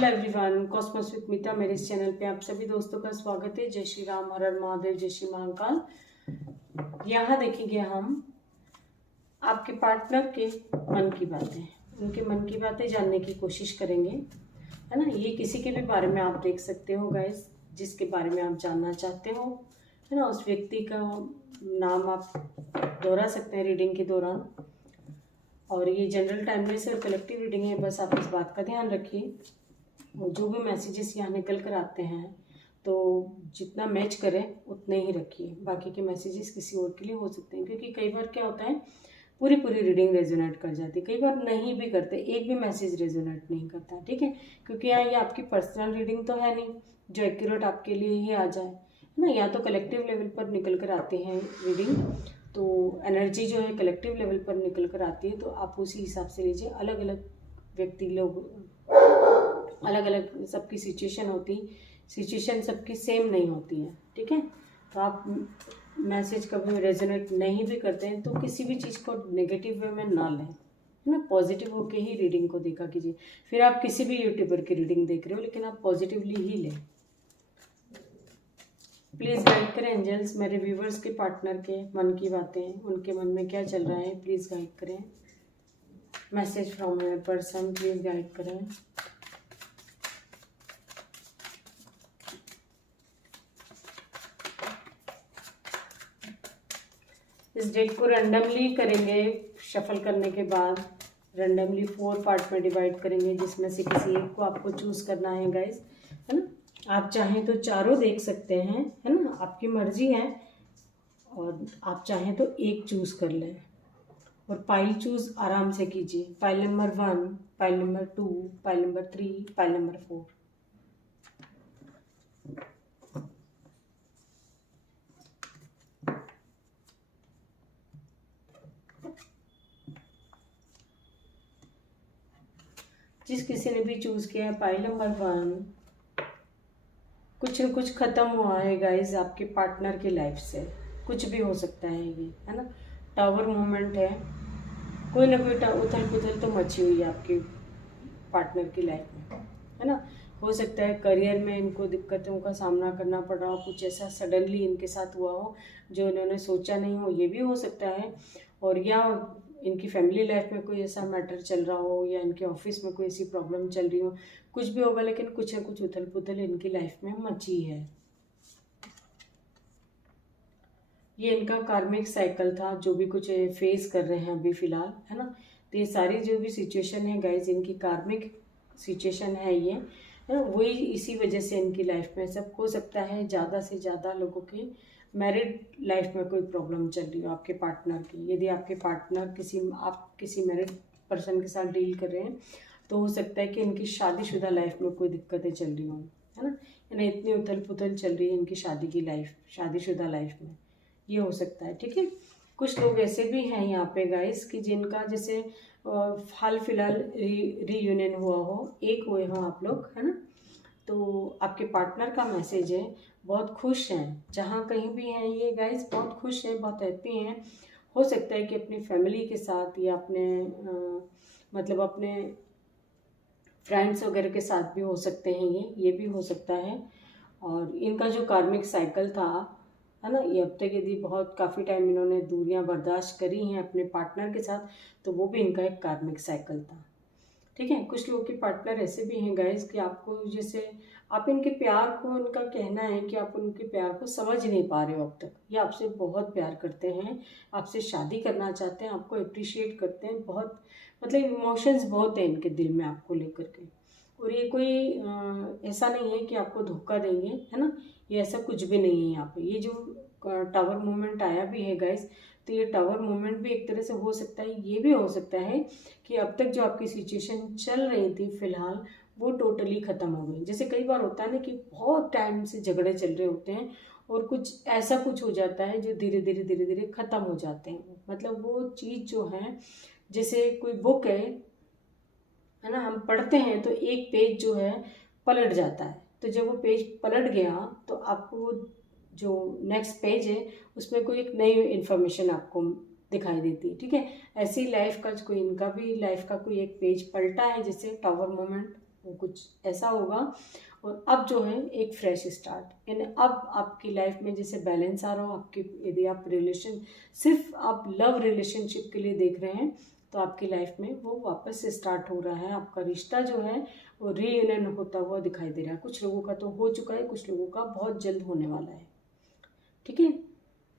Hello everyone, Cosmos with मीता मेरे इस channel पे आप सभी दोस्तों का स्वागत है। जय श्री राम, हर हर महादेव, जय श्री महाकाल। यहाँ देखेंगे हम आपके पार्टनर के मन की बातें, उनके मन की बातें जानने की कोशिश करेंगे, है ना। ये किसी के भी बारे में आप देख सकते हो गाइस, जिसके बारे में आप जानना चाहते हो, है ना। उस व्यक्ति का नाम आप दोहरा सकते हैं रीडिंग के दौरान। और ये जनरल टाइमलेस और कलेक्टिव रीडिंग है, बस आप इस बात का ध्यान रखिए। जो भी मैसेजेस यहाँ निकल कर आते हैं तो जितना मैच करें उतने ही रखिए, बाकी के मैसेजेस किसी और के लिए हो सकते हैं, क्योंकि कई बार क्या होता है पूरी रीडिंग रेजोनेट कर जाती है, कई बार नहीं भी करते, एक भी मैसेज रेजोनेट नहीं करता, ठीक है। क्योंकि यहाँ ये आपकी पर्सनल रीडिंग तो है नहीं जो एक्यूरेट आपके लिए ही आ जाए, है ना। या तो कलेक्टिव लेवल पर निकल कर आते हैं रीडिंग, तो एनर्जी जो है कलेक्टिव लेवल पर निकल कर आती है, तो आप उसी हिसाब से लीजिए। अलग अलग व्यक्ति लोग, अलग अलग सबकी सिचुएशन होती, सिचुएशन सबकी सेम नहीं होती है, ठीक है। तो आप मैसेज कभी रेजोनेट नहीं भी करते हैं तो किसी भी चीज़ को नेगेटिव वे में ना लें, है ना। पॉजिटिव होके ही रीडिंग को देखा कीजिए। फिर आप किसी भी यूट्यूबर की रीडिंग देख रहे हो, लेकिन आप पॉजिटिवली ही लें। प्लीज़ गाइड करें एंजल्स, मेरे व्यूवर्स के पार्टनर के मन की बातें, उनके मन में क्या चल रहा है, प्लीज़ गाइड करें। Message from a person, please guide करें। इस डेट को रैंडमली करेंगे, शफल करने के बाद रैंडमली 4 पार्ट में डिवाइड करेंगे, जिसमें से किसी एक को आपको चूज़ करना है गाइस, है ना। आप चाहें तो चारों देख सकते हैं, है ना, आपकी मर्जी है। और आप चाहें तो एक चूज़ कर लें और पाइल चूज़ आराम से कीजिए। Pile number 1, pile number 2, pile number 3, pile number 4। जिस किसी ने भी चूज़ किया है पाइल नंबर 1, कुछ न कुछ ख़त्म हुआ है गाइज आपके पार्टनर की लाइफ से। कुछ भी हो सकता है ये, है ना। टावर मूवमेंट है, कोई ना कोई उथल पुथल तो मची हुई है आपके पार्टनर की लाइफ में, है ना। हो सकता है करियर में इनको दिक्कतों का सामना करना पड़ रहा हो, कुछ ऐसा सडनली इनके साथ हुआ हो जो इन्होंने सोचा नहीं हो, ये भी हो सकता है। और या इनकी फैमिली लाइफ में कोई ऐसा मैटर चल रहा हो, या इनके ऑफिस में कोई ऐसी प्रॉब्लम चल रही हो, कुछ भी होगा, लेकिन कुछ ना कुछ उथल पुथल इनकी लाइफ में मची है। ये इनका कार्मिक साइकिल था, जो भी कुछ फेस कर रहे हैं अभी फ़िलहाल, है ना। तो ये सारी जो भी सिचुएशन है गाइज, इनकी कार्मिक सिचुएशन है ये, है ना। वही इसी वजह से इनकी लाइफ में सब हो सकता है ज़्यादा से ज़्यादा लोगों की मैरिड लाइफ में कोई प्रॉब्लम चल रही हो आपके पार्टनर की। यदि आपके पार्टनर आप किसी मैरिड पर्सन के साथ डील कर रहे हैं, तो हो सकता है कि इनकी शादीशुदा लाइफ में कोई दिक्कतें चल रही हों, है ना। यानी इतनी उथल पुथल चल रही है इनकी शादी की लाइफ, शादीशुदा लाइफ में, ये हो सकता है, ठीक है। कुछ लोग ऐसे भी हैं यहाँ पे गाइस कि जिनका जैसे हाल फिलहाल रीयूनियन हुआ हो, एक हुए हो आप लोग, है ना। तो आपके पार्टनर का मैसेज है, बहुत खुश हैं, जहाँ कहीं भी हैं ये गाइस, बहुत खुश हैं, बहुत हैप्पी हैं। हो सकता है कि अपनी फैमिली के साथ या अपने मतलब अपने फ्रेंड्स वगैरह के साथ भी हो सकते हैं, ये भी हो सकता है। और इनका जो कार्मिक साइकिल था, है ना, ये अब तक यदि बहुत काफ़ी टाइम इन्होंने दूरियां बर्दाश्त करी हैं अपने पार्टनर के साथ, तो वो भी इनका एक कार्मिक साइकिल था, ठीक है। कुछ लोगों के पार्टनर ऐसे भी हैं गाइस कि आपको जैसे आप इनके प्यार को, इनका कहना है कि आप उनके प्यार को समझ नहीं पा रहे हो अब तक। ये आपसे बहुत प्यार करते हैं, आपसे शादी करना चाहते हैं, आपको अप्रिशिएट करते हैं बहुत, मतलब इमोशंस बहुत हैं इनके दिल में आपको लेकर के। और ये कोई ऐसा नहीं है कि आपको धोखा देंगे, है ना। ये ऐसा कुछ भी नहीं है यहाँ पे। ये जो टावर मूवमेंट आया भी है गाइस, तो ये टावर मूवमेंट भी एक तरह से हो सकता है, ये भी हो सकता है कि अब तक जो आपकी सिचुएशन चल रही थी फिलहाल, वो टोटली ख़त्म हो गई। जैसे कई बार होता है ना कि बहुत टाइम से झगड़े चल रहे होते हैं और कुछ ऐसा कुछ हो जाता है जो धीरे धीरे ख़त्म हो जाते हैं। मतलब वो चीज़ जो है, जैसे कोई बुक है ना, हम पढ़ते हैं तो एक पेज जो है पलट जाता है, तो जब वो पेज पलट गया तो आपको जो नेक्स्ट पेज है उसमें कोई एक नई इन्फॉर्मेशन आपको दिखाई देती है, ठीक है। ऐसी लाइफ का कोई, इनका भी लाइफ का कोई एक पेज पलटा है, जैसे टावर मोमेंट, वो कुछ ऐसा होगा। और अब जो है एक फ्रेश स्टार्ट, यानी अब आपकी लाइफ में जैसे बैलेंस आ रहा हो आपकी, यदि आप रिलेशन सिर्फ आप लव रिलेशनशिप के लिए देख रहे हैं तो आपकी लाइफ में वो वापस से स्टार्ट हो रहा है। आपका रिश्ता जो है वो रीयूनियन होता हुआ दिखाई दे रहा है। कुछ लोगों का तो हो चुका है, कुछ लोगों का बहुत जल्द होने वाला है, ठीक है।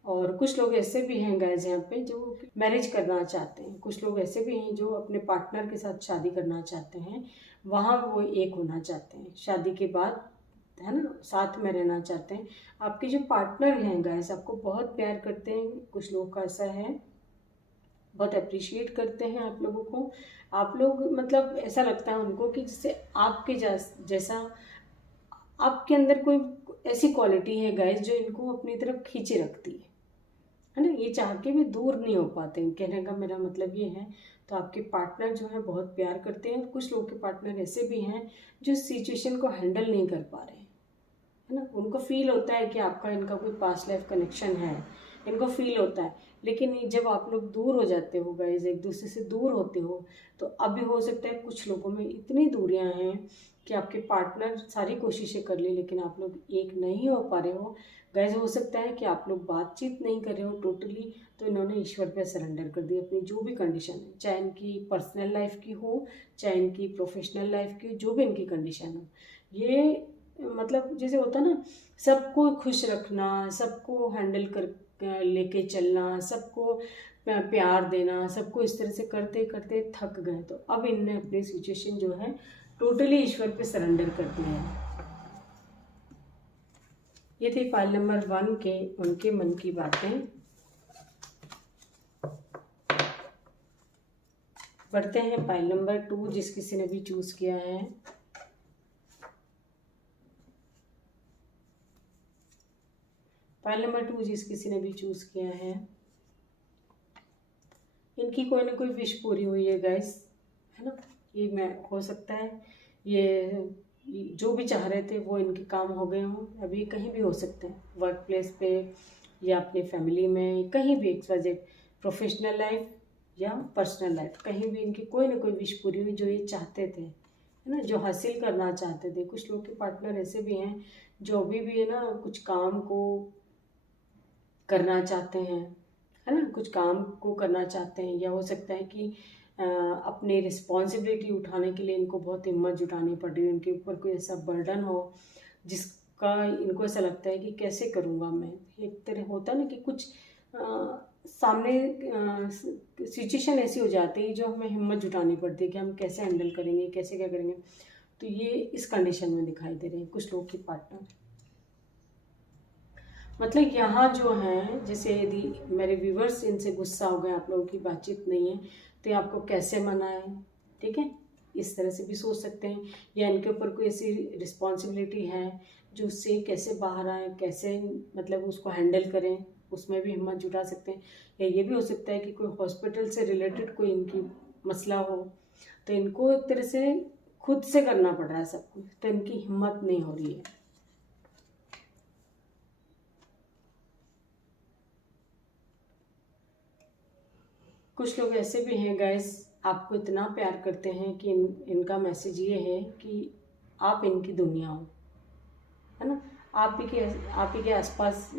और कुछ लोग ऐसे भी हैं गाइस यहाँ पे जो मैरिज करना चाहते हैं, कुछ लोग ऐसे भी हैं जो अपने पार्टनर के साथ शादी करना चाहते हैं, वहाँ वो एक होना चाहते हैं शादी के बाद, है ना, साथ में रहना चाहते हैं। आपके जो पार्टनर हैं गाइस आपको बहुत प्यार करते हैं, कुछ लोग का ऐसा है, बहुत अप्रिशिएट करते हैं आप लोगों को। आप लोग मतलब ऐसा लगता है उनको कि जैसे आपके जैसा आपके अंदर कोई ऐसी क्वालिटी है गाइस जो इनको अपनी तरफ खींचे रखती है ना। ये चाह के भी दूर नहीं हो पाते हैं, कहने का मेरा मतलब ये है। तो आपके पार्टनर जो है बहुत प्यार करते हैं। कुछ लोग के पार्टनर ऐसे भी हैं जो सिचुएशन को हैंडल नहीं कर पा रहे हैं, है ना। उनको फील होता है कि आपका इनका कोई पास्ट लाइफ कनेक्शन है, इनको फील होता है, लेकिन जब आप लोग दूर हो जाते हो गाइज, एक दूसरे से दूर होते हो, तो अभी हो सकता है कुछ लोगों में इतनी दूरियां हैं कि आपके पार्टनर सारी कोशिशें कर ले लेकिन आप लोग एक नहीं हो पा रहे हो गाइज। हो सकता है कि आप लोग बातचीत नहीं कर रहे हो टोटली, तो इन्होंने ईश्वर पे सरेंडर कर दी अपनी जो भी कंडीशन है, चाहे इनकी पर्सनल लाइफ की हो चाहे इनकी प्रोफेशनल लाइफ की, जो भी इनकी कंडीशन हो। ये मतलब जैसे होता है ना, सबको खुश रखना, सबको हैंडल कर लेके चलना, सबको प्यार देना, सबको इस तरह से करते करते थक गए, तो अब इनने अपनी सिचुएशन जो है टोटली ईश्वर पे सरेंडर कर दिया है। ये थे फाइल नंबर 1 के उनके मन की बातें। बढ़ते हैं फाइल नंबर 2 जिस किसी ने भी चूज किया है। फाइल नंबर 2 जिस किसी ने भी चूज किया है, इनकी कोई ना कोई विश पूरी हुई है गाइस, है ना। ये मैं हो सकता है ये जो भी चाह रहे थे वो इनके काम हो गए हों। अभी कहीं भी हो सकते हैं, वर्क प्लेस पे या अपनी फैमिली में, कहीं भी एक्सवाइजेड, प्रोफेशनल लाइफ या पर्सनल लाइफ, कहीं भी इनकी कोई ना कोई विश पूरी हुई जो ये चाहते थे, है ना, जो हासिल करना चाहते थे। कुछ लोग के पार्टनर ऐसे भी हैं जो अभी भी है ना कुछ काम को करना चाहते हैं, है ना, कुछ काम को करना चाहते हैं, या हो सकता है कि अपनी रिस्पॉन्सिबिलिटी उठाने के लिए इनको बहुत हिम्मत जुटानी पड़ रही है, उनके ऊपर कोई ऐसा बर्डन हो जिसका इनको ऐसा लगता है कि कैसे करूँगा मैं। एक तरह होता है ना कि कुछ सामने सिचुएशन ऐसी हो जाती है जो हमें हिम्मत जुटानी पड़ती है कि हम कैसे हैंडल करेंगे, कैसे क्या करेंगे। तो ये इस कंडीशन में दिखाई दे रहे हैं कुछ लोग के पार्टनर। मतलब यहाँ जो है, जैसे यदि मेरे व्यूवर्स इनसे गुस्सा हो गए, आप लोगों की बातचीत नहीं है, तो ये आपको कैसे मनाएं, ठीक है, इस तरह से भी सोच सकते हैं। या इनके ऊपर कोई ऐसी रिस्पॉन्सिबिलिटी है जो उससे कैसे बाहर आए, कैसे मतलब उसको हैंडल करें, उसमें भी हिम्मत जुटा सकते हैं। या ये भी हो सकता है कि कोई हॉस्पिटल से रिलेटेड कोई इनकी मसला हो, तो इनको एक तरह से खुद से करना पड़ रहा है सब कुछ, तो इनकी हिम्मत नहीं हो रही है। कुछ लोग ऐसे भी हैं गाइस, आपको इतना प्यार करते हैं कि इनका मैसेज ये है कि आप इनकी दुनिया हो, है ना। आप ही के आसपास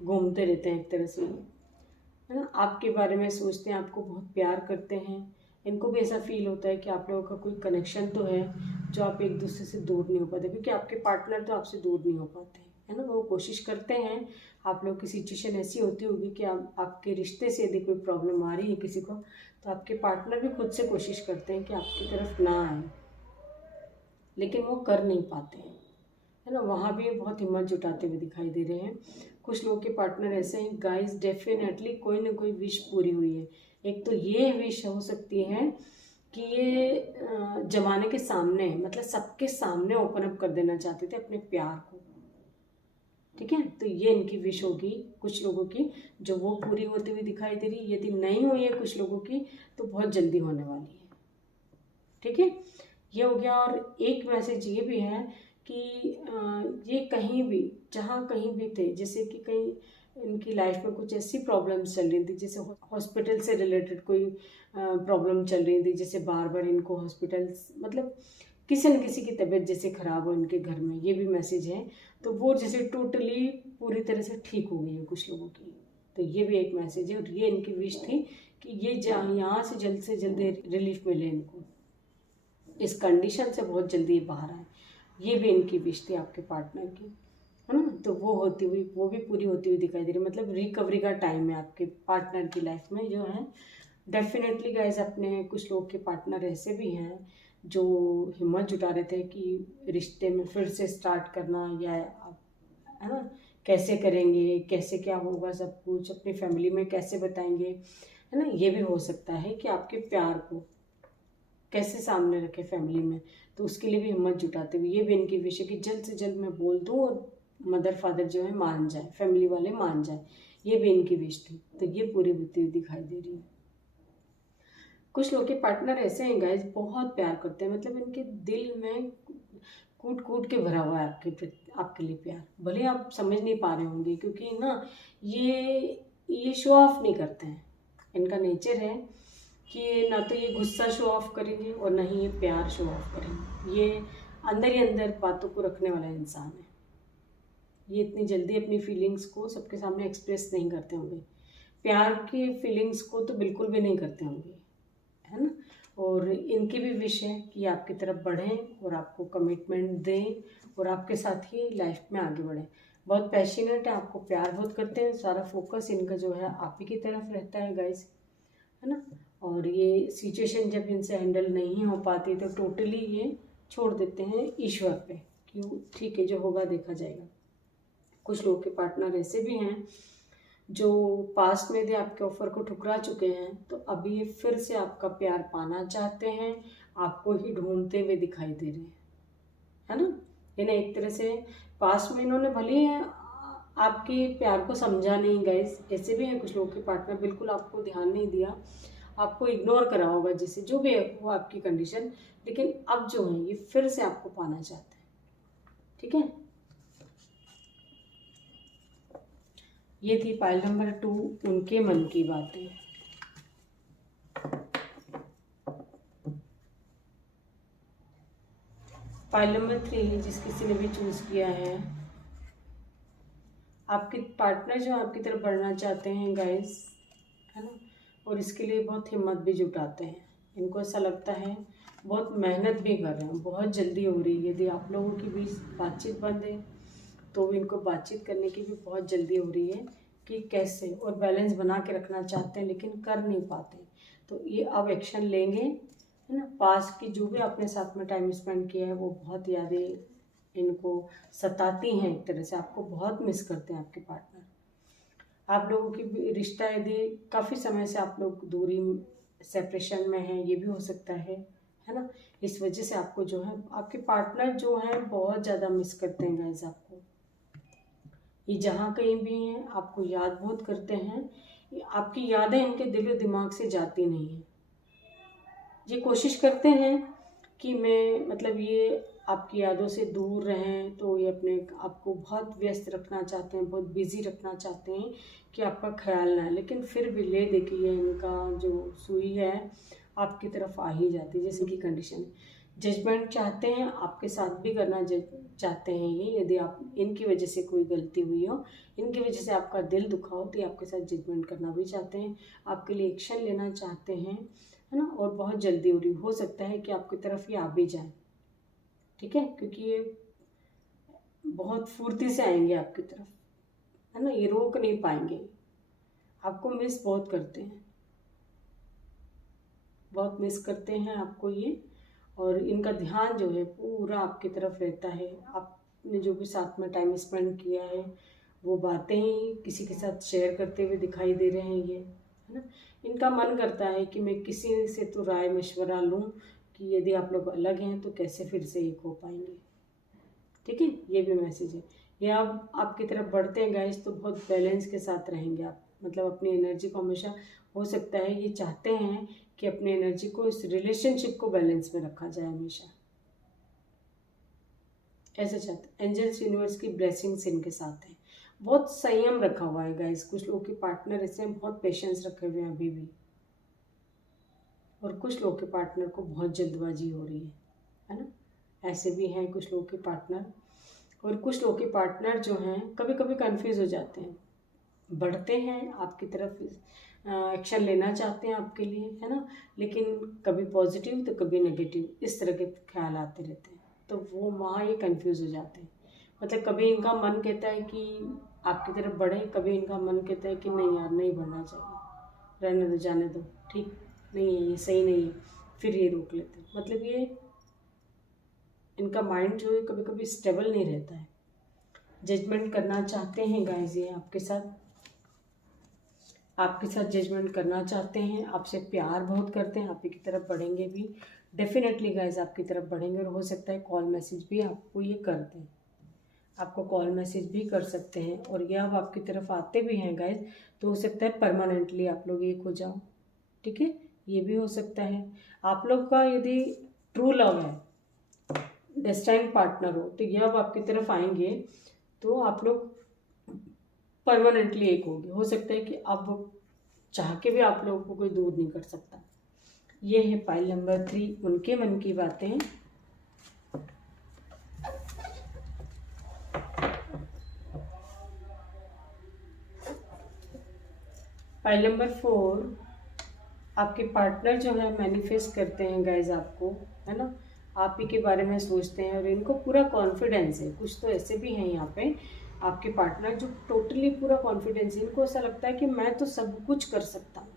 घूमते रहते हैं एक तरह से, है ना, आपके बारे में सोचते हैं, आपको बहुत प्यार करते हैं। इनको भी ऐसा फील होता है कि आप लोगों का कोई कनेक्शन तो है जो आप एक दूसरे से दूर नहीं हो पाते, क्योंकि आपके पार्टनर तो आपसे दूर नहीं हो पाते, है ना। वो कोशिश करते हैं, आप लोग की सिचुएशन ऐसी होती होगी कि आपके रिश्ते से यदि कोई प्रॉब्लम आ रही है किसी को, तो आपके पार्टनर भी खुद से कोशिश करते हैं कि आपकी तरफ ना आए, लेकिन वो कर नहीं पाते हैं, है ना। वहाँ भी बहुत हिम्मत जुटाते हुए दिखाई दे रहे हैं। कुछ लोगों के पार्टनर ऐसे हैं गाइस, डेफिनेटली कोई ना कोई विश पूरी हुई है। एक तो ये विश हो सकती है कि ये जमाने के सामने, मतलब सबके सामने ओपन अप कर देना चाहते थे अपने प्यार को, ठीक है। तो ये इनकी विश होगी कुछ लोगों की, जो वो पूरी होती हुई दिखाई दे रही है। यदि नहीं हुई है कुछ लोगों की तो बहुत जल्दी होने वाली है, ठीक है। ये हो गया। और एक मैसेज ये भी है कि ये कहीं भी, जहाँ कहीं भी थे, जैसे कि कहीं इनकी लाइफ में कुछ ऐसी प्रॉब्लम्स चल रही थी, जैसे हॉस्पिटल से रिलेटेड कोई प्रॉब्लम चल रही थी, जैसे बार बार इनको हॉस्पिटल, मतलब किसी न किसी की तबीयत जैसे खराब हो इनके घर में, ये भी मैसेज है। तो वो जैसे टोटली पूरी तरह से ठीक हो गई है कुछ लोगों की, तो ये भी एक मैसेज है। और ये इनकी विश थी कि ये यहाँ से जल्द रिलीफ मिले इनको, इस कंडीशन से बहुत जल्दी ये बाहर आए। ये भी इनकी विश थी आपके पार्टनर की, है ना। तो वो होती हुई, वो भी पूरी होती हुई दिखाई दे रही है। मतलब रिकवरी का टाइम है आपके पार्टनर की लाइफ में जो है। डेफिनेटली गाइज, अपने कुछ लोग के पार्टनर ऐसे भी हैं जो हिम्मत जुटा रहे थे कि रिश्ते में फिर से स्टार्ट करना, या है ना, कैसे करेंगे, कैसे क्या होगा, सब कुछ अपनी फैमिली में कैसे बताएंगे, है ना। ये भी हो सकता है कि आपके प्यार को कैसे सामने रखे फैमिली में, तो उसके लिए भी हिम्मत जुटाते हुए ये भी इनकी विश है कि जल्द से जल्द मैं बोल दूँ और मदर फादर जो है मान जाए, फैमिली वाले मान जाए। ये भी इनकी विश थी, तो ये पूरी होती हुई दिखाई दे रही है। कुछ लोग के पार्टनर ऐसे हैं गाइज, बहुत प्यार करते हैं, मतलब इनके दिल में कूट कूट के भरा हुआ है आपके लिए प्यार। भले आप समझ नहीं पा रहे होंगे, क्योंकि ना ये शो ऑफ नहीं करते हैं। इनका नेचर है कि ना तो ये गुस्सा शो ऑफ करेंगे और ना ही ये प्यार शो ऑफ करेंगे। ये अंदर ही अंदर बातों को रखने वाला इंसान है। ये इतनी जल्दी अपनी फीलिंग्स को सबके सामने एक्सप्रेस नहीं करते होंगे, प्यार की फीलिंग्स को तो बिल्कुल भी नहीं करते होंगे, है ना। और इनकी भी विश है कि आपकी तरफ बढ़ें और आपको कमिटमेंट दें और आपके साथ ही लाइफ में आगे बढ़ें। बहुत पैशनेट है, आपको प्यार बहुत करते हैं, सारा फोकस इनका जो है आप ही की तरफ रहता है गाइस, है ना। और ये सिचुएशन जब इनसे हैंडल नहीं हो पाती तो टोटली ये छोड़ देते हैं ईश्वर पे, क्यों, ठीक है जो होगा देखा जाएगा। कुछ लोगों के पार्टनर ऐसे भी हैं जो पास्ट में भी आपके ऑफर को ठुकरा चुके हैं, तो अभी ये फिर से आपका प्यार पाना चाहते हैं, आपको ही ढूंढते हुए दिखाई दे रहे हैं, है ना। ये ना एक तरह से पास्ट में इन्होंने भले ही आपके प्यार को समझा नहीं गाइस, ऐसे भी हैं कुछ लोगों के पार्टनर, बिल्कुल आपको ध्यान नहीं दिया, आपको इग्नोर करा होगा, जैसे जो भी है वो आपकी कंडीशन, लेकिन अब जो है ये फिर से आपको पाना चाहते हैं, ठीक है। ये थी पाइल नंबर 2, उनके मन की बातें। पाइल नंबर 3, जिस किसी ने भी चूज किया है, आपके पार्टनर जो आपकी तरफ बढ़ना चाहते हैं गाइस, है ना, और इसके लिए बहुत हिम्मत भी जुटाते हैं। इनको ऐसा लगता है, बहुत मेहनत भी कर रहे हैं, बहुत जल्दी हो रही है। यदि आप लोगों के बीच बातचीत बंद है तो इनको बातचीत करने की भी बहुत जल्दी हो रही है कि कैसे, और बैलेंस बना के रखना चाहते हैं लेकिन कर नहीं पाते। तो ये अब एक्शन लेंगे, है ना। पास्ट की जो भी आपने साथ में टाइम स्पेंड किया है वो बहुत यादें इनको सताती हैं, एक तरह से आपको बहुत मिस करते हैं आपके पार्टनर। आप लोगों की रिश्ता यदि काफ़ी समय से आप लोग दूरी सेपरेशन में हैं, ये भी हो सकता है ना। इस वजह से आपको जो है आपके पार्टनर जो है बहुत ज़्यादा मिस करते हैं गाइस आपको। ये जहाँ कहीं भी हैं आपको याद बहुत करते हैं, आपकी यादें इनके दिलो दिमाग से जाती नहीं हैं। ये कोशिश करते हैं कि मैं मतलब ये आपकी यादों से दूर रहें, तो ये अपने आपको बहुत व्यस्त रखना चाहते हैं, बहुत बिजी रखना चाहते हैं कि आपका ख्याल ना है, लेकिन फिर भी ले देखिए इनका जो सुई है आपकी तरफ आ ही जाती है, जैसे कि कंडीशन है। जजमेंट चाहते हैं, आपके साथ भी करना चाहते हैं ये, यदि आप इनकी वजह से कोई गलती हुई हो, इनकी वजह से आपका दिल दुखा हो, तो ये आपके साथ जजमेंट करना भी चाहते हैं, आपके लिए एक्शन लेना चाहते हैं, है ना। और बहुत जल्दी हो सकता है कि आपकी तरफ ये आ भी जाए, ठीक है, क्योंकि ये बहुत फुर्ती से आएंगे आपकी तरफ, है ना। ये रोक नहीं पाएंगे, आपको मिस बहुत करते हैं, बहुत मिस करते हैं आपको ये। और इनका ध्यान जो है पूरा आपकी तरफ रहता है, आपने जो भी साथ में टाइम स्पेंड किया है वो बातें ही किसी के साथ शेयर करते हुए दिखाई दे रहे हैं ये, है ना। इनका मन करता है कि मैं किसी से तो राय मशवरा लूँ कि यदि आप लोग अलग हैं तो कैसे फिर से एक हो पाएंगे, ठीक है। ये भी मैसेज है। ये आप आपकी तरफ बढ़ते हैं गाइस तो बहुत बैलेंस के साथ रहेंगे आप, मतलब अपनी एनर्जी को हमेशा, हो सकता है ये चाहते हैं कि अपनी एनर्जी को, इस रिलेशनशिप को बैलेंस में रखा जाए हमेशा, ऐसे चाहते। एंजल्स यूनिवर्स की ब्लेसिंग्स इनके साथ है, बहुत संयम रखा हुआ है गाइस। कुछ लोग के पार्टनर ऐसे हैं बहुत पेशेंस रखे हुए हैं अभी भी, और कुछ लोग के पार्टनर को बहुत जल्दबाजी हो रही है ना। ऐसे भी हैं कुछ लोग के पार्टनर। और कुछ लोग के पार्टनर जो हैं कभी कभी कंफ्यूज हो जाते हैं, बढ़ते हैं आपकी तरफ, एक्शन लेना चाहते हैं आपके लिए, है ना, लेकिन कभी पॉजिटिव तो कभी नेगेटिव, इस तरह के ख्याल आते रहते हैं, तो वो वहाँ ये कंफ्यूज हो जाते हैं। मतलब कभी इनका मन कहता है कि आपकी तरफ बढ़े, कभी इनका मन कहता है कि नहीं यार नहीं बढ़ना चाहिए, रहने दो, जाने दो, ठीक नहीं है, ये सही नहीं है, फिर ये रोक लेते हैं। मतलब ये इनका माइंड जो है कभी कभी स्टेबल नहीं रहता है, जजमेंट करना चाहते हैं गाइस, ये आपके साथ जजमेंट करना चाहते हैं, आपसे प्यार बहुत करते हैं, आपकी तरफ बढ़ेंगे भी, डेफिनेटली गाइस आपकी तरफ बढ़ेंगे। और हो सकता है कॉल मैसेज भी आपको ये कर दें, आपको कॉल मैसेज भी कर सकते हैं। और ये अब आपकी तरफ आते भी हैं गाइस, तो हो सकता है परमानेंटली आप लोग एक हो जाओ, ठीक है, ये भी हो सकता है। आप लोग का यदि ट्रू लव है, डेस्टाइन पार्टनर हो, तो ये अब आपकी तरफ आएंगे तो आप लोग परमानेंटली एक होगी। हो सकता है कि अब चाह के भी आप लोगों को कोई दूर नहीं कर सकता। ये है पाइल नंबर 3, उनके मन की बातें। पाइल नंबर 4, आपके पार्टनर जो है मैनिफेस्ट करते हैं गाइज आपको, है ना, आप ही के बारे में सोचते हैं और इनको पूरा कॉन्फिडेंस है। कुछ तो ऐसे भी हैं यहाँ पे आपके पार्टनर जो टोटली पूरा कॉन्फिडेंस है, इनको ऐसा लगता है कि मैं तो सब कुछ कर सकता हूँ,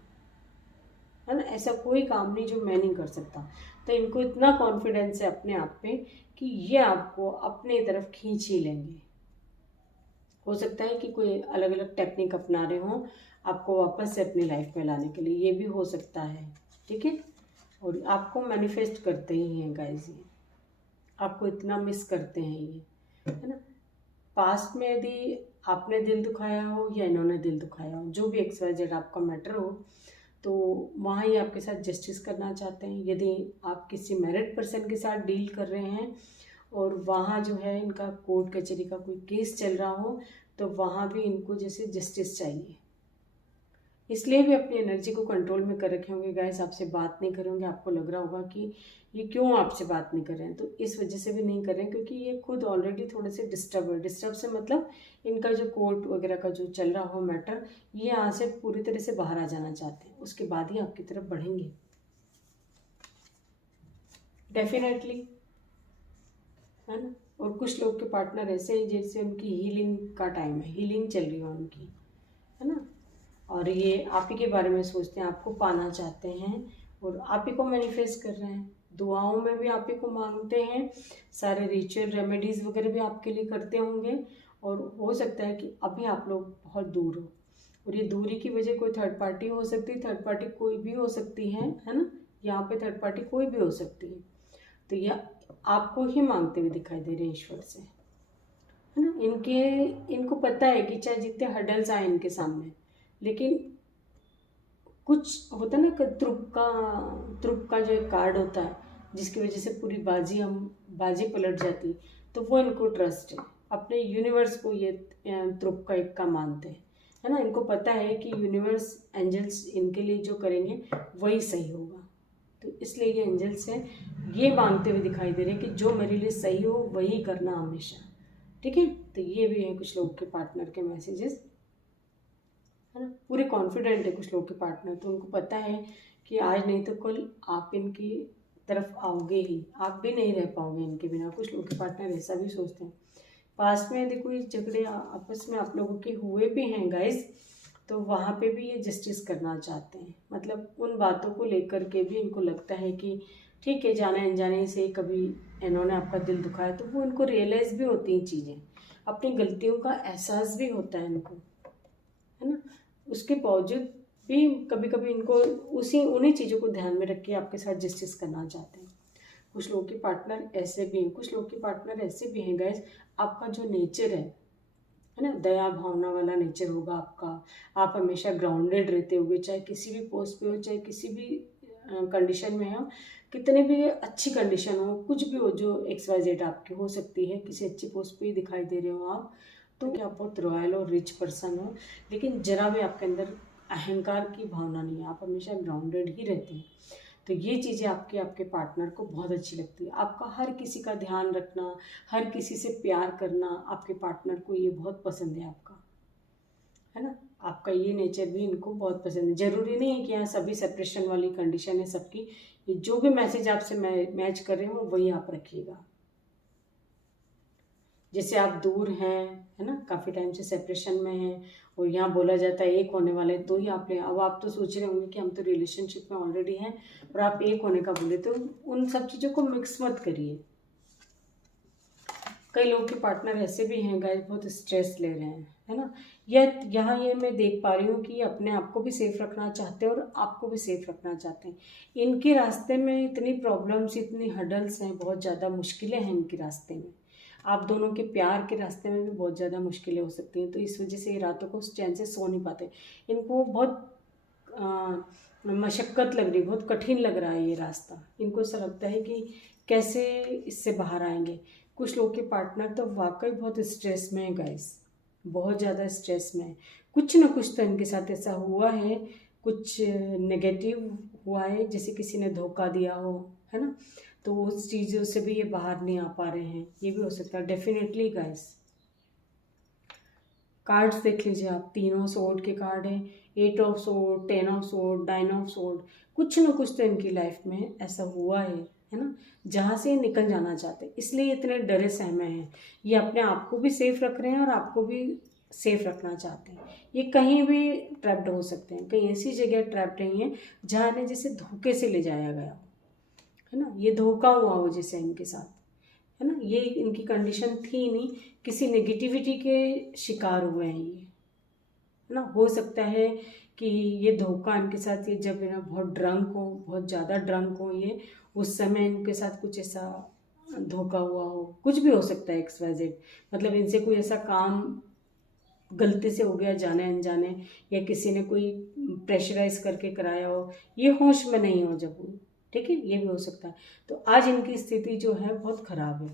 है ना, ऐसा कोई काम नहीं जो मैं नहीं कर सकता। तो इनको इतना कॉन्फिडेंस है अपने आप पे कि ये आपको अपने तरफ खींच ही लेंगे। हो सकता है कि कोई अलग अलग टेक्निक अपना रहे हों आपको वापस से अपनी लाइफ में लाने के लिए, ये भी हो सकता है, ठीक है। और आपको मैनिफेस्ट करते ही हैं गाइस, ये आपको इतना मिस करते हैं ये, है ना। पास्ट में यदि आपने दिल दुखाया हो या इन्होंने दिल दुखाया हो, जो भी XYZ आपका मैटर हो, तो वहाँ ही आपके साथ जस्टिस करना चाहते हैं। यदि आप किसी मैरिड पर्सन के साथ डील कर रहे हैं और वहाँ जो है इनका कोर्ट कचहरी का कोई केस चल रहा हो, तो वहाँ भी इनको जैसे जस्टिस चाहिए। इसलिए भी अपनी एनर्जी को कंट्रोल में कर रखे होंगे गाइस, आपसे बात नहीं करेंगे। आपको लग रहा होगा कि ये क्यों आपसे बात नहीं कर रहे हैं, तो इस वजह से भी नहीं कर रहे हैं क्योंकि ये खुद ऑलरेडी थोड़े से डिस्टर्ब है। डिस्टर्ब से मतलब इनका जो कोर्ट वगैरह का जो चल रहा हो मैटर, ये यहाँ से पूरी तरह से बाहर आ जाना चाहते हैं, उसके बाद ही आपकी तरफ बढ़ेंगे डेफिनेटली, है ना। और कुछ लोग के पार्टनर ऐसे हैं जैसे उनकी हीलिंग का टाइम है, हीलिंग चल रही है उनकी, है ना, और ये आप ही के बारे में सोचते हैं, आपको पाना चाहते हैं और आप ही को मैनिफेस्ट कर रहे हैं। दुआओं में भी आप ही को मांगते हैं, सारे रिचुअल रेमेडीज़ वगैरह भी आपके लिए करते होंगे। और हो सकता है कि अभी आप लोग बहुत दूर हो और ये दूरी की वजह कोई थर्ड पार्टी हो सकती है, थर्ड पार्टी कोई भी हो सकती है ना, यहाँ पे थर्ड पार्टी कोई भी हो सकती है। तो यह आपको ही मांगते हुए दिखाई दे रहे हैं ईश्वर से, है ना। इनको पता है कि चाहे जितने हर्डल्स आए इनके सामने, लेकिन कुछ होता है ना कि त्रुप का जो एक कार्ड होता है जिसकी वजह से पूरी बाजी पलट जाती, तो वो इनको ट्रस्ट है अपने यूनिवर्स को, ये त्रुप का एक का मानते हैं, है ना। इनको पता है कि यूनिवर्स एंजल्स इनके लिए जो करेंगे वही सही होगा, तो इसलिए ये एंजल्स है ये मांगते हुए दिखाई दे रहे हैं कि जो मेरे लिए सही हो वही करना हमेशा, ठीक है। तो ये भी है कुछ लोगों के पार्टनर के मैसेजेस, है ना। पूरे कॉन्फिडेंट है कुछ लोग के पार्टनर, तो उनको पता है कि आज नहीं तो कल आप इनकी तरफ आओगे ही, आप भी नहीं रह पाओगे इनके बिना। कुछ लोग के पार्टनर ऐसा भी सोचते हैं। पास्ट में यदि कोई झगड़े आपस में आप लोगों के हुए भी हैं गाइस, तो वहाँ पे भी ये जस्टिस करना चाहते हैं। मतलब उन बातों को लेकर के भी इनको लगता है कि ठीक है, जाने अनजाने से कभी इन्होंने आपका दिल दुखाया, तो वो इनको रियलाइज़ भी होती हैं चीज़ें, अपनी गलतियों का एहसास भी होता है इनको, है ना। उसके बावजूद भी कभी कभी इनको उन्हीं चीज़ों को ध्यान में रख के आपके साथ जस्टिस करना चाहते हैं। कुछ लोग के पार्टनर ऐसे भी हैं, कुछ लोग के पार्टनर ऐसे भी हैं गाइस, आपका जो नेचर है ना, दया भावना वाला नेचर होगा आपका। आप हमेशा ग्राउंडेड रहते होगे, चाहे किसी भी पोस्ट पे हो, चाहे किसी भी कंडीशन में हो, कितने भी अच्छी कंडीशन हो, कुछ भी हो, जो XYZ आपकी हो सकती है, किसी अच्छी पोस्ट पे ही दिखाई दे रहे हो आप, तो क्या आप बहुत रॉयल और रिच पर्सन हो, लेकिन जरा भी आपके अंदर अहंकार की भावना नहीं है, आप हमेशा ग्राउंडेड ही रहते हैं। तो ये चीज़ें आपके पार्टनर को बहुत अच्छी लगती है। आपका हर किसी का ध्यान रखना, हर किसी से प्यार करना, आपके पार्टनर को ये बहुत पसंद है आपका, है ना। आपका ये नेचर भी इनको बहुत पसंद है। ज़रूरी नहीं है कि यहाँ सभी सेपरेशन वाली कंडीशन है सबकी। ये जो भी मैसेज आपसे मैच कर रहे हो वही आप रखिएगा। जैसे आप दूर हैं, है ना, काफ़ी टाइम से सेपरेशन में हैं और यहाँ बोला जाता है एक होने वाले, तो ही आप अब आप तो सोच रहे होंगे कि हम तो रिलेशनशिप में ऑलरेडी हैं और आप एक होने का बोले, तो उन सब चीज़ों को मिक्स मत करिए। कई लोगों के पार्टनर ऐसे भी हैं गाइस, बहुत स्ट्रेस ले रहे हैं, है ना। यहाँ ये मैं देख पा रही हूँ कि अपने आप को भी सेफ रखना चाहते हैं और आपको भी सेफ रखना चाहते हैं। इनके रास्ते में इतनी प्रॉब्लम्स, इतनी हर्डल्स हैं, बहुत ज़्यादा मुश्किलें हैं इनके रास्ते में। आप दोनों के प्यार के रास्ते में भी बहुत ज़्यादा मुश्किलें हो सकती हैं। तो इस वजह से ये रातों को चैन से सो नहीं पाते। इनको बहुत मशक्क़त लग रही, बहुत कठिन लग रहा है ये रास्ता। इनको ऐसा लगता है कि कैसे इससे बाहर आएंगे। कुछ लोग के पार्टनर तो वाकई बहुत स्ट्रेस में है गाइस, बहुत ज़्यादा स्ट्रेस में है। कुछ ना कुछ तो इनके साथ ऐसा हुआ है, कुछ नेगेटिव हुआ है, जैसे किसी ने धोखा दिया हो, है ना। तो उस चीज़ों से भी ये बाहर नहीं आ पा रहे हैं, ये भी हो सकता है डेफिनेटली गाइस। कार्ड्स देख लीजिए आप, 3 स्वॉर्ड के कार्ड हैं, 8 of sword, 10 of sword, 9 of sword. कुछ ना कुछ तो इनकी लाइफ में ऐसा हुआ है ना, जहाँ से निकल जाना चाहते हैं, इसलिए इतने डरे सहमे हैं। ये अपने आप को भी सेफ रख रहे हैं और आपको भी सेफ रखना चाहते हैं। ये कहीं भी ट्रैप्ड हो सकते हैं, कहीं ऐसी जगह ट्रैप्ड नहीं है जहाँ इन्हें जैसे धोखे से ले जाया गया, है ना। ये धोखा हुआ हो जैसे इनके साथ, है ना। ये इनकी कंडीशन थी नहीं, किसी नेगेटिविटी के शिकार हुए हैं ये, है ना। हो सकता है कि ये धोखा इनके साथ, ये जब ना बहुत ड्रंक हो, बहुत ज़्यादा ड्रंक हो, ये उस समय इनके साथ कुछ ऐसा धोखा हुआ हो, कुछ भी हो सकता है XYZ। मतलब इनसे कोई ऐसा काम गलती से हो गया जाने अनजाने, या किसी ने कोई प्रेशराइज करके कराया हो, ये होश में नहीं हो जब वो, ठीक है, ये भी हो सकता है। तो आज इनकी स्थिति जो है बहुत ख़राब है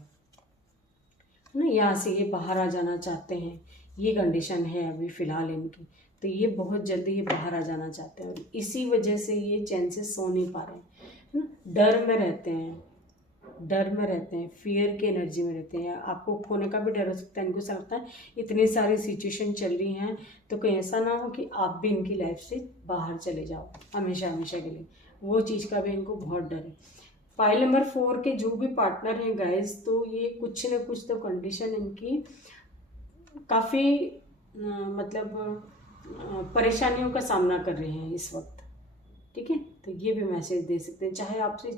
ना। यहाँ से ये बाहर आ जाना चाहते हैं, ये कंडीशन है अभी फ़िलहाल इनकी। तो ये बहुत जल्दी ये बाहर आ जाना चाहते हैं और इसी वजह से ये चैन से सो नहीं पा रहे हैं, है ना। डर में रहते हैं, डर में रहते हैं, फियर की एनर्जी में रहते हैं। आपको खोने का भी डर हो सकता है। इनको ऐसा लगता है इतनी सारी सिचुएशन चल रही हैं तो कहीं ऐसा ना हो कि आप भी इनकी लाइफ से बाहर चले जाओ हमेशा हमेशा के लिए, वो चीज़ का भी इनको बहुत डर है। पाइल नंबर 4 के जो भी पार्टनर हैं गाइस, तो ये कुछ न कुछ तो कंडीशन इनकी काफ़ी मतलब परेशानियों का सामना कर रहे हैं इस वक्त, ठीक है। तो ये भी मैसेज दे सकते हैं, चाहे आपसे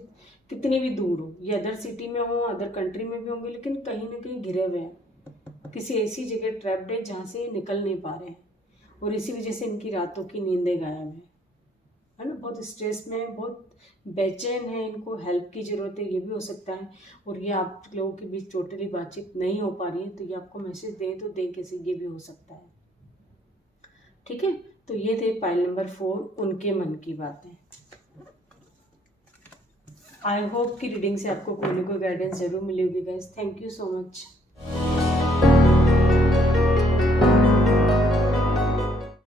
कितनी भी दूर हो, ये अदर सिटी में हो, अदर कंट्री में भी होंगे, लेकिन कहीं ना कहीं घिरे हुए हैं, किसी ऐसी जगह ट्रैप्ड है जहाँ से ये निकल नहीं पा रहे हैं और इसी वजह से इनकी रातों की नींदें गायब है ना। बहुत स्ट्रेस में है, बहुत बेचैन है, इनको हेल्प की ज़रूरत है, ये भी हो सकता है। और ये आप लोगों के बीच टोटली बातचीत नहीं हो पा रही है, तो ये आपको मैसेज दें तो दें कैसे, ये भी हो सकता है, ठीक है। तो ये थे पाइल नंबर 4 उनके मन की बातें। आई होप कि रीडिंग से आपको कोई ना कोई गाइडेंस जरूर मिली होगी guys. Thank you so much.